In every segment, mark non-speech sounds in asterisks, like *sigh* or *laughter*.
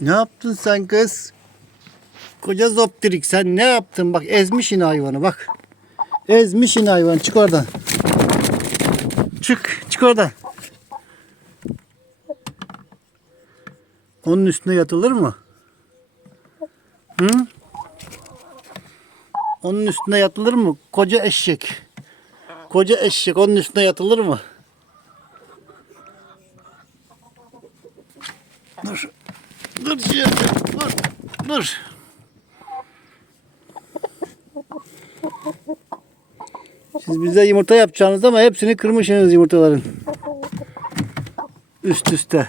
Ne yaptın sen kız? Koca zoptirik sen ne yaptın? Bak ezmişin hayvanı bak. Ezmişin hayvanı çık oradan. Çık çık oradan. Onun üstüne yatılır mı? Hı? Onun üstüne yatılır mı? Koca eşek. Koca eşek onun üstüne yatılır mı? Dur. Dur şimdi. Dur. Dur. Siz bize yumurta yapacaksınız ama hepsini kırmışsınız yumurtaların. Üst üste.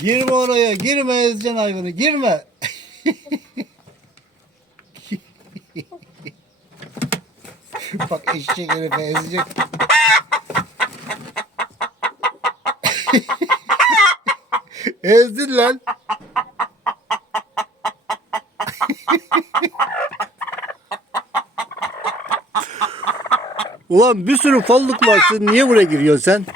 Girme oraya, girme ezeceksin hayvanı, girme. Bak eşek herife ezecek. Ezdin lan. Ulan bir sürü folluk var. Niye buraya giriyorsun sen?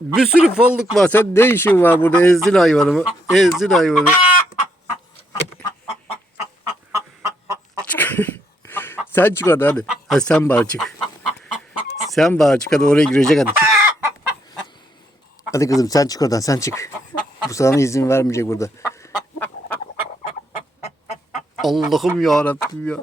Bir sürü folluk var. Sen ne işin var burada? Ezdin hayvanımı. Ezdin hayvanı. *laughs* Sen çık oradan hadi. Hadi sen bana çık. Sen bana çık hadi oraya girecek hadi çık. Hadi kızım sen çık oradan sen çık. Bu sana izin vermeyecek burada. Allah'ım ya Rabbim ya.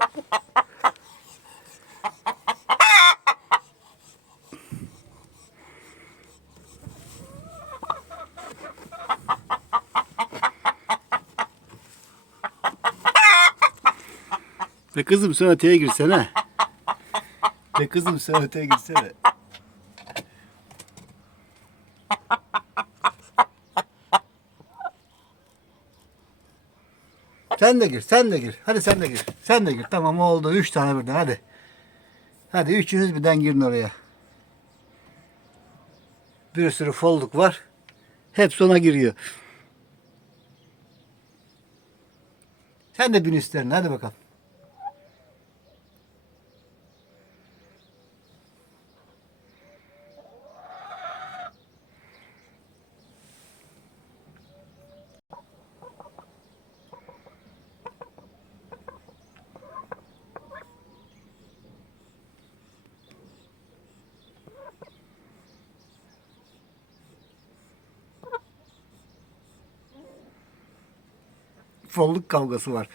Be kızım sen öteye girsene. Be kızım sen öteye girsene. Sen de gir, sen de gir. Hadi sen de gir. Sen de gir. Tamam oldu. Üç tane birden hadi. Hadi üçünüz birden girin oraya. Bir sürü folluk var. Hepsi ona giriyor. Sen de bin üstlerine hadi bakalım. Folluk kavgası var.